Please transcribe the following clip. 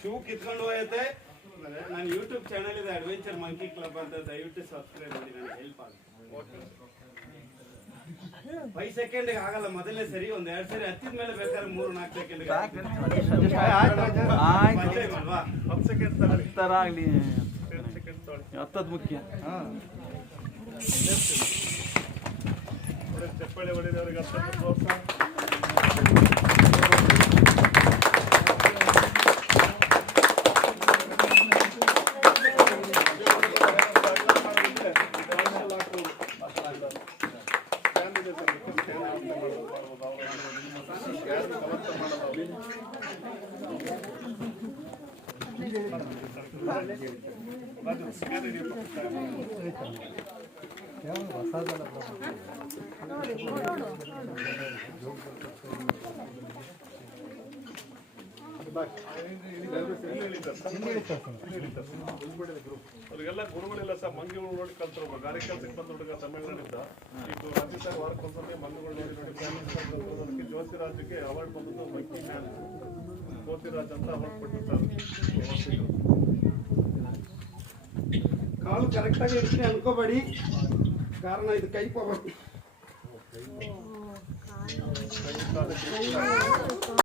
Shoe ಕಿತ್ಕೊಂಡು ಹೋಯತ್ತೆ. ನನ್ನ YouTube channel ಇದೆ ಅಡ್ವೆಂಚರ್ ಮಂಕಿ ಕ್ಲಬ್ ಅಂತ, ದಯವಿಟ್ಟು ಸಬ್ಸ್ಕ್ರೈಬ್ ಮಾಡಿ, ನನಗೆ ಹೆಲ್ಪ್ ಆಗುತ್ತೆ. 5 ಸೆಕೆಂಡ್ ಆಗಲ್ಲ, ಮೊದಲೇ ಸರಿ. ಒಂದ್ 2 ಸರಿ ಹತ್ತಿದ ಮೇಲೆ ಬೇಕಾದ್ರೆ 3-4 ಸೆಕೆಂಡ್ ಅಲ್ವಾ? 10 ಸೆಕೆಂಡ್ ಆಗ್ಲಿ, ಹತ್ತದ್ ಮುಖ್ಯ. ಚಪ್ಪಳೆ ಹೊಡೆದವ್ರಿಗೆ ಪ್ರೋತ್ಸಾಹ. ಅವ್ರಿಗೆಲ್ಲ ಗುರುಗಳೆಲ್ಲ ಸಹ ಮಂಗಿಗಳು ನೋಡಿ ಕಲ್ತರು. ಗಾಡಿ ಕೆಲಸಕ್ಕೆ ಬಂದ ಹುಡುಗ ತಮಿಳ್ನಾಡಿಂದ ಈಗ ರಾಜ್ಯದಾಗ ವಾರಕ್ಕೊಂದ್ಸತಿ ಮಂಗಿಗಳು ನೋಡಿ ಜ್ಯೋತಿರಾಜ್ಗೆ ಅವಾರ್ಡ್ ಬಂದದ್ದು. ಮಂಕಿ ಮ್ಯಾನ್ ಜ್ಯೋತಿರಾಜ್ ಅಂತ ಅವಾರ್ಡ್ ಕೊಟ್ಟಿರ್ತಾರೆ. ಕಾಲು ಕರೆಕ್ಟಾಗಿ ಇರ್ತೀನಿ ಅನ್ಕೋಬೇಡಿ, ಕಾರಣ ಇದು ಕೈ ಪವರ್.